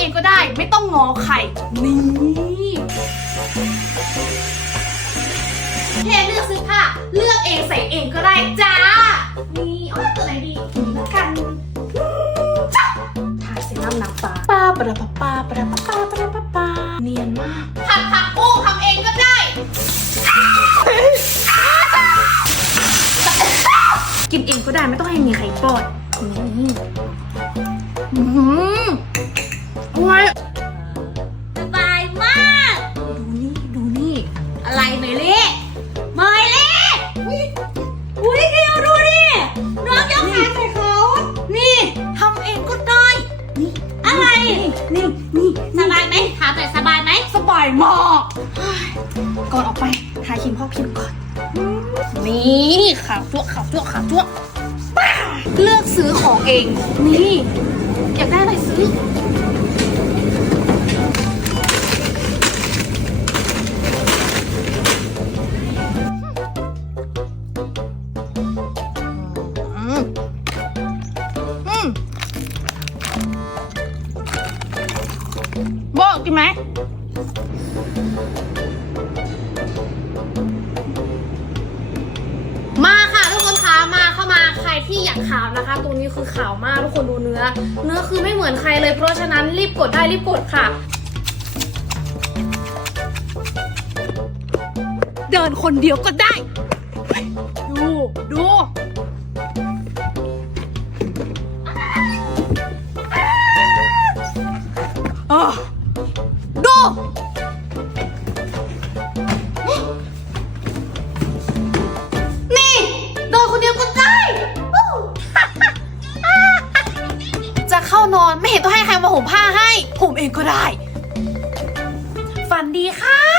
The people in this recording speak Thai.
ไม่ต้องงอไข่ นี่แค่เลือกซื้อผ้า เลือกเองใส่เองก็ได้จ้า นี่โอ้ยตัวไหนดีนี่ละกันจ้าทาเซรั่มน้ำตาป้าปะระปะป้าปะระปะป้าปะระปะป้าเนียนมากผัดผักบุ้งทำเองก็ได้ กินเองก็ได้ไม่ต้องให้มีใครป้อนนี่ อืมอร่อยสบายมาก ดูนี่ดูนี่ อะไรเมลี่เมลี่อุ้ยอุ้ยเดียวดูดิน้องยกขาใส่เขา นี่ทำเองก็ได้ นี่อะไร นี่นี่สบายไหมถามหน่อยสบายไหมสบายมากเฮ้ยก่อนออกไปทาครีมพอกผิวก่อน นี่ขาวจั่วขาวจั่วขาวจั่วป้าเลือกซื้อของเอง นี่อยากได้อะไรซื้ออื กินไหมมาค่ะทุกคนคะมาเข้ามาใครที่อยากขาวนะคะ ตัวนี้คือขาวมากทุกคนดูเนื้อ เนื้อคือไม่เหมือนใครเลยเพราะฉะนั้นรีบกดได้รีบกดค่ะ เดินคนเดียวก็ได้ ดูดูอะ ดู นี่เดินคนเดียวก็ได้วู้จะเข้านอนไม่เห็นต้องให้ใครมาห่มผ้าให้ ผมเองก็ได้ ฝันดีค่ะ